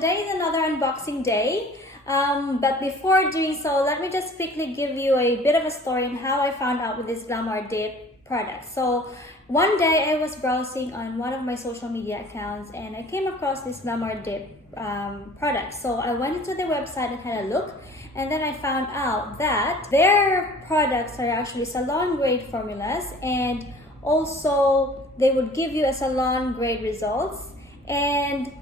today is another unboxing day. But before doing so, let me just quickly give you a bit of a story on how I found out with this Glamrdip product. So one day I was browsing on one of my social media accounts and I came across this Glamrdip product. So I went into their website and had a look, and then I found out that their products are actually salon grade formulas, and also they would give you a salon grade results, and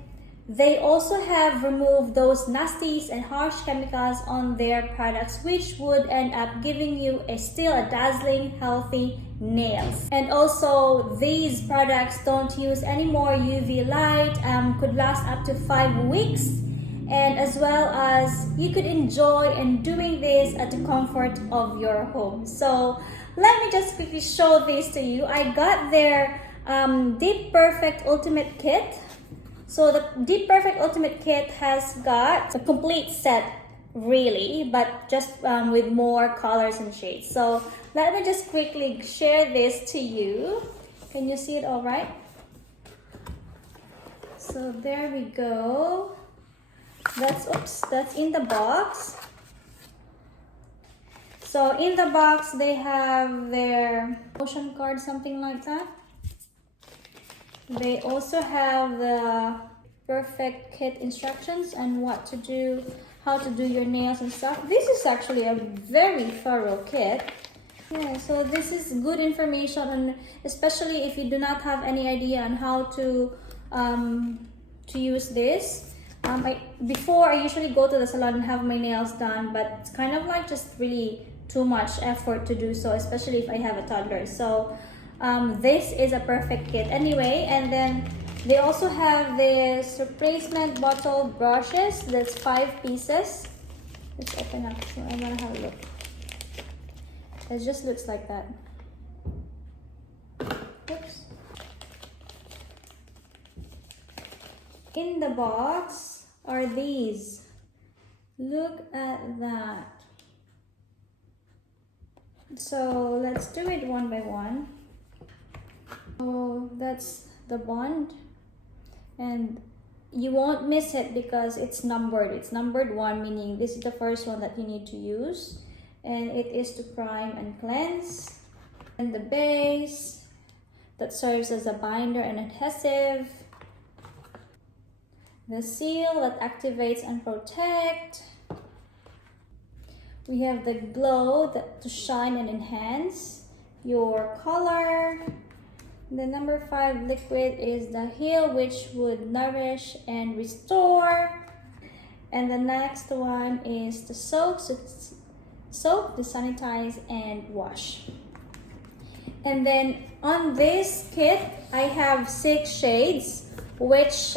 they also have removed those nasties and harsh chemicals on their products, which would end up giving you still a dazzling, healthy nails. And also, these products don't use any more UV light, could last up to 5 weeks, and as well as you could enjoy and doing this at the comfort of your home. So let me just quickly show this to you. I got their Deep Perfect Ultimate Kit. So the Deep Perfect Ultimate Kit has got a complete set really, but just with more colors and shades. So let me just quickly share this to you. Can you see it all right? So there we go. That's in the box. So in the box they have their motion card, something like that. They also have the perfect kit instructions and what to do, how to do your nails and stuff. This is actually a very thorough kit. Yeah, so this is good information, and especially if you do not have any idea on how to use this. Before I usually go to the salon and have my nails done, but it's kind of like just really too much effort to do so, especially if I have a toddler. So this is a perfect kit anyway. And then they also have this replacement bottle brushes. That's 5 pieces. Let's open up, so I'm gonna have a look. It just looks like that. Oops. In the box are these. Look at that. So let's do it one by one. So that's the bond, and you won't miss it because it's numbered. It's numbered 1, meaning this is the first one that you need to use, and it is to prime and cleanse. And the base that serves as a binder and adhesive. The seal that activates and protect. We have the glow to shine and enhance your color. The number 5 liquid is the heal, which would nourish and restore. And the next one is the soap, soap to sanitize and wash. And then on this kit, I have 6 shades, which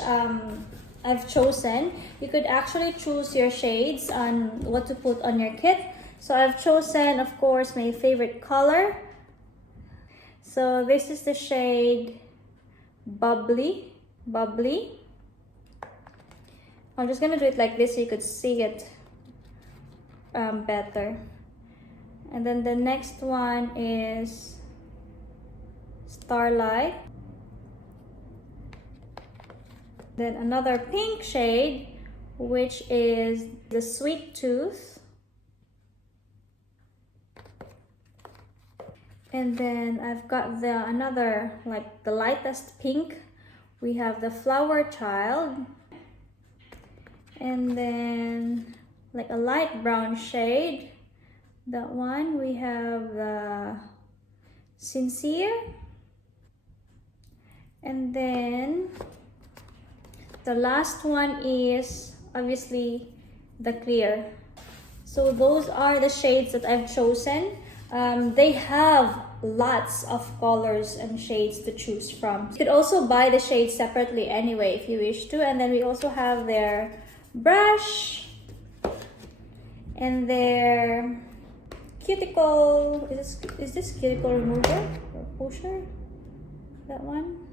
I've chosen. You could actually choose your shades on what to put on your kit. So I've chosen, of course, my favorite color. So this is the shade Bubbly. I'm just gonna do it like this so you could see it better. And then the next one is Starlight. Then another pink shade, which is the Sweet Tooth. And then I've got another, like the lightest pink. We have the Flower Child. And then like a light brown shade. That one, we have the Sincere. And then the last one is obviously the Clear. So those are the shades that I've chosen. They have lots of colors and shades to choose from. You could also buy the shades separately anyway if you wish to. And then we also have their brush and their cuticle. Is this cuticle remover or pusher? That one.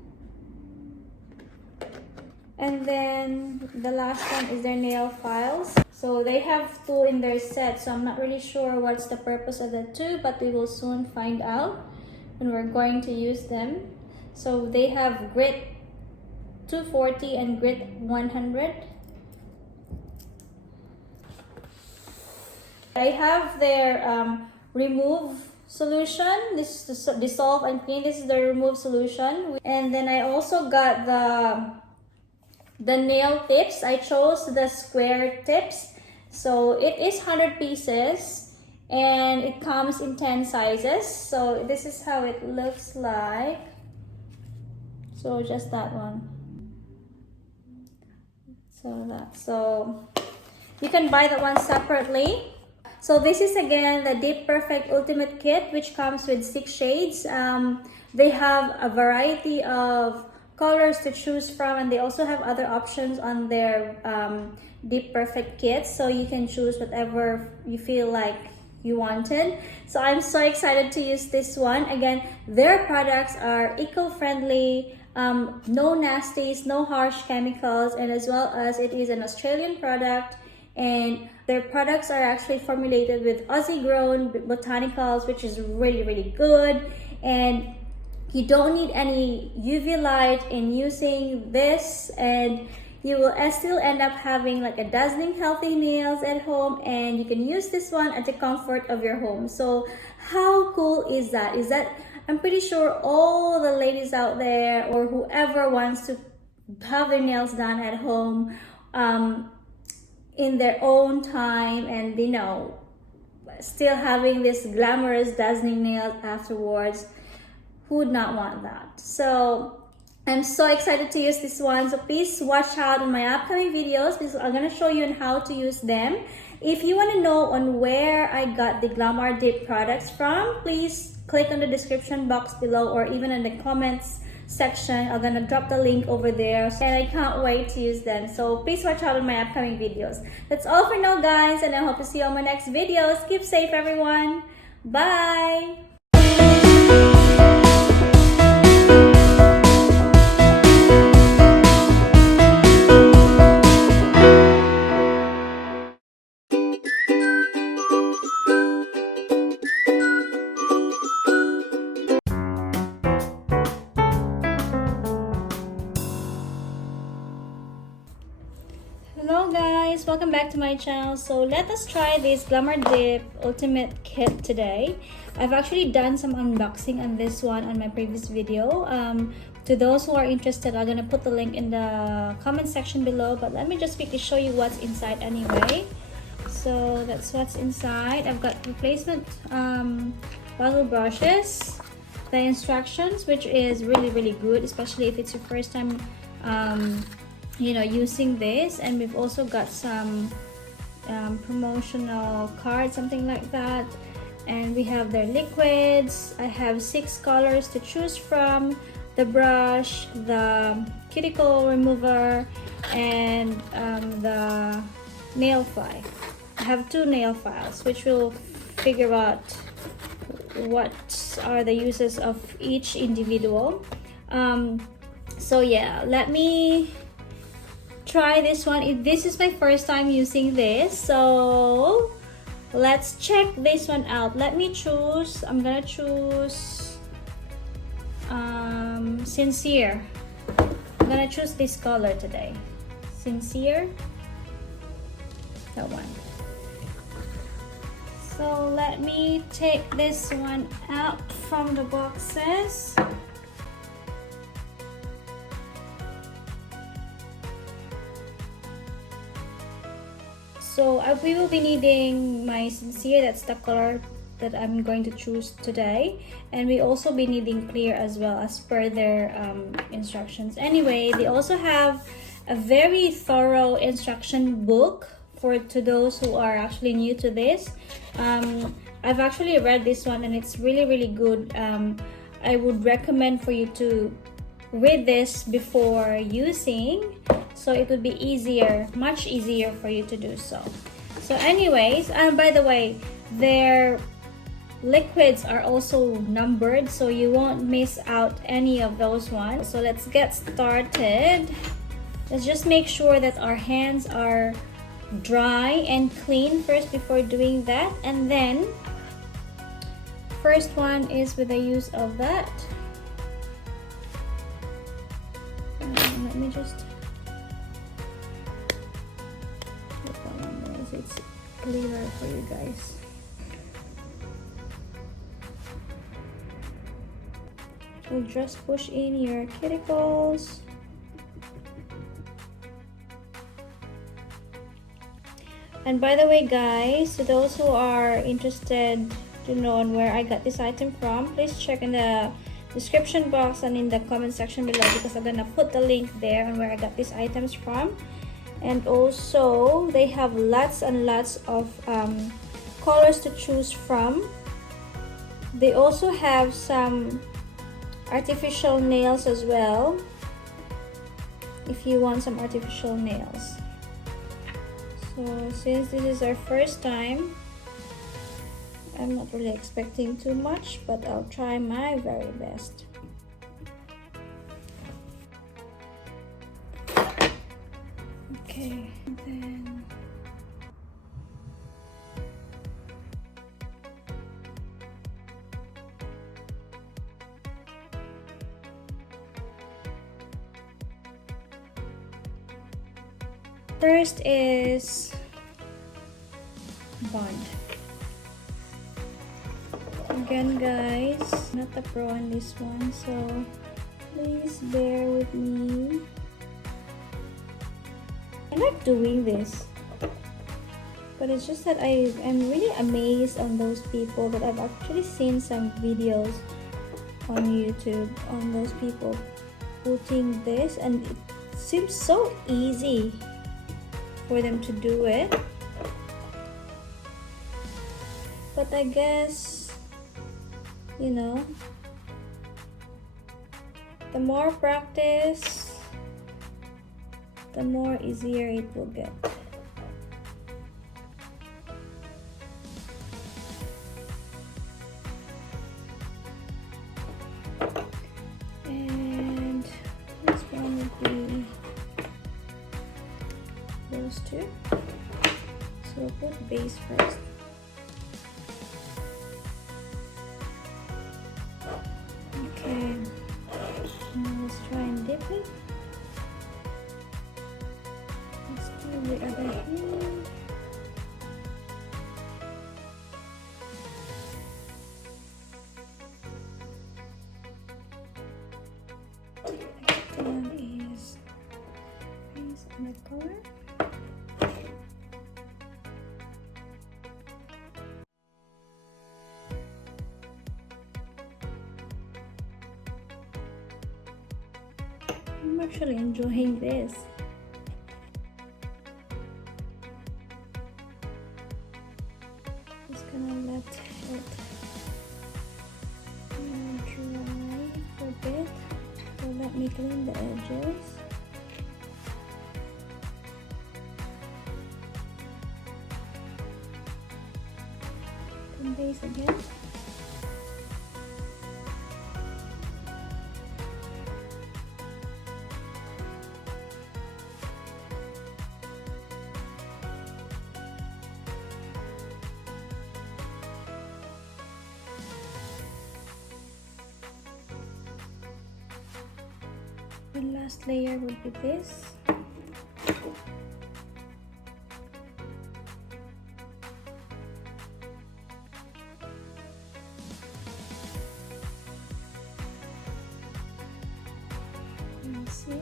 And then the last one is their nail files. So they have 2 in their set, so I'm not really sure what's the purpose of the 2, but we will soon find out when we're going to use them. So they have grit 240 and grit 100. I have their remove solution. This is the dissolve and clean. This is the remove solution. And then I also got the nail tips. I chose the square tips. So it is 100 pieces and it comes in 10 sizes. So this is how it looks like. So just that one. So you can buy that one separately. So this is again the Dip Perfect Ultimate Kit, which comes with 6 shades. They have a variety of colors to choose from, and they also have other options on their Dip Perfect kit, so you can choose whatever you feel like you wanted. So I'm so excited to use this one. Again, their products are eco-friendly, no nasties, no harsh chemicals, and as well as it is an Australian product, and their products are actually formulated with Aussie grown botanicals, which is really good. And you don't need any UV light in using this, and you will still end up having like a dazzling healthy nails at home, and you can use this one at the comfort of your home. So how cool is that? I'm pretty sure all the ladies out there, or whoever wants to have their nails done at home in their own time, and you know, still having this glamorous dazzling nails afterwards, who would not want that? So I'm so excited to use this one. So please watch out on my upcoming videos because I'm going to show you on how to use them. If you want to know on where I got the Glamrdip products from, please click on the description box below, or even in the comments section. I'm going to drop the link over there, and I can't wait to use them. So please watch out on my upcoming videos. That's all for now, guys, and I hope to see you on my next videos. Keep safe, everyone. Bye. Hello guys, welcome back to my channel. So let us try this Glamrdip Ultimate Kit today. I've actually done some unboxing on this one on my previous video. To those who are interested, I'm gonna put the link in the comment section below, but let me just quickly show you what's inside anyway. So that's what's inside. I've got replacement bottle brushes, the instructions, which is really good, especially if it's your first time you know, using this. And we've also got some promotional cards, something like that. And we have their liquids. I have 6 colors to choose from: the brush, the cuticle remover, and the nail file. I have 2 nail files, which will figure out what are the uses of each individual. So yeah, let me try this one. This is my first time using this, so let's check this one out. Let me choose. I'm gonna choose Sincere. I'm gonna choose this color today. Sincere, that one. So let me take this one out from the boxes. So we will be needing my Sincere, that's the color that I'm going to choose today, and we also be needing clear as well, as per their instructions. Anyway, they also have a very thorough instruction book to those who are actually new to this. I've actually read this one, and it's really good. I would recommend for you to read this before using, so it would be easier, much easier for you to do so. So anyways, and by the way, their liquids are also numbered, so you won't miss out any of those ones. So let's get started. Let's just make sure that our hands are dry and clean first before doing that. And then first one is with the use of that. Let me just clearer for you guys. So just push in your cuticles. And by the way guys, to those who are interested to know on where I got this item from, please check in the description box and in the comment section below, because I'm gonna put the link there on where I got these items from. And also they have lots and lots of colors to choose from. They also have some artificial nails as well, if you want some artificial nails. So since this is our first time, I'm not really expecting too much, but I'll try my very best. Okay, then first is bond. Again guys, not a pro on this one, so please bear with me. I like doing this, but it's just that I'm really amazed on those people that I've actually seen some videos on YouTube on those people putting this, and it seems so easy for them to do it. But I guess, you know, the more practice, the more easier it will get. And this one would be those two. So we'll put base first. Okay, now let's try and dip it. Let's do the other hand. Next one is base and the color. I'm actually enjoying this. Just gonna let it dry for a bit. So let me clean the edges. And base again. The last layer will be this. And see.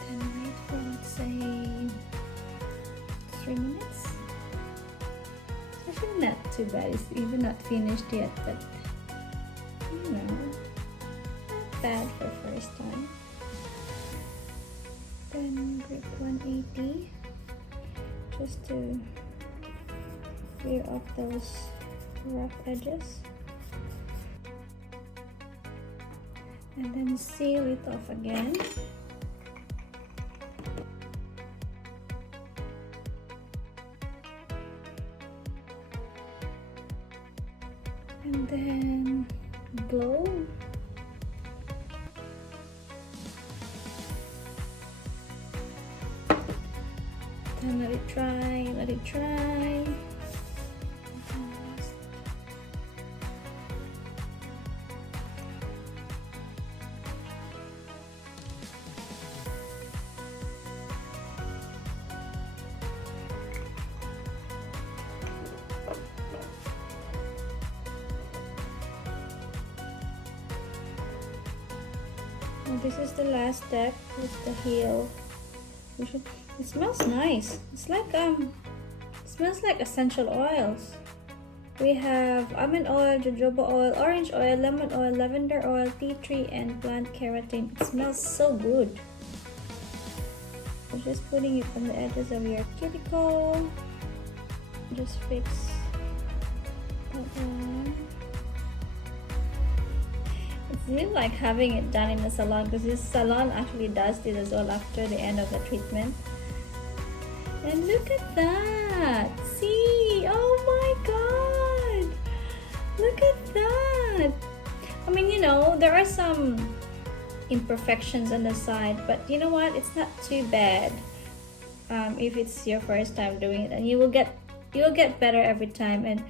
Then wait for, let's say, 3 minutes. It's actually not too bad. It's even not finished yet, but you know, not bad for first time. Then grip 180 just to clear off those rough edges, and then seal it off again. And then glow. Then let it dry, let it dry. And this is the last step. It's the heel. It smells nice. It's like it smells like essential oils. We have almond oil, jojoba oil, orange oil, lemon oil, lavender oil, tea tree, and plant keratin. It smells so good. So just putting it on the edges of your cuticle. Just fix that one. It's really like having it done in the salon, because this salon actually does this as well after the end of the treatment. And look at that! See? Oh my god! Look at that! I mean, you know, there are some imperfections on the side, but you know what? It's not too bad if it's your first time doing it, and you will get better every time. And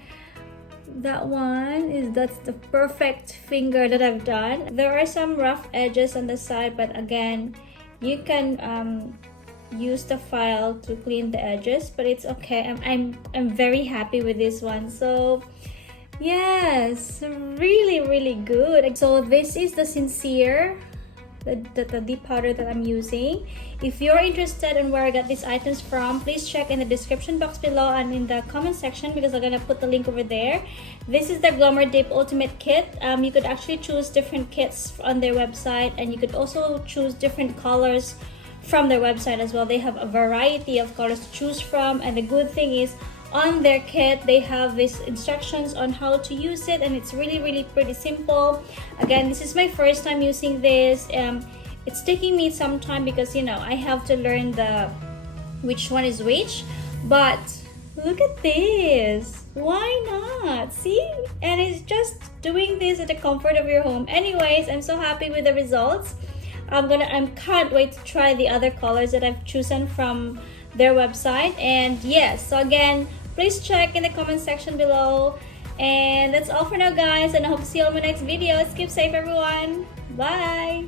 that's the perfect finger that I've done. There are some rough edges on the side, but again, you can use the file to clean the edges, but it's okay. I'm very happy with this one. So yes, really good. So this is the Sincere, the deep powder that I'm using. If you're interested in where I got these items from, please check in the description box below and in the comment section, because I'm gonna put the link over there. This is the Glamrdip Ultimate Kit. You could actually choose different kits on their website, and you could also choose different colors from their website as well. They have a variety of colors to choose from, and the good thing is on their kit they have these instructions on how to use it, and it's really pretty simple. Again, this is my first time using this. It's taking me some time because, you know, I have to learn which one is which, but look at this. Why not? See? And it's just doing this at the comfort of your home. Anyways, I'm so happy with the results. I can't wait to try the other colors that I've chosen from their website. And yes, so again, please check in the comment section below. And that's all for now, guys, and I hope to see you on my next video. Keep safe, everyone. Bye.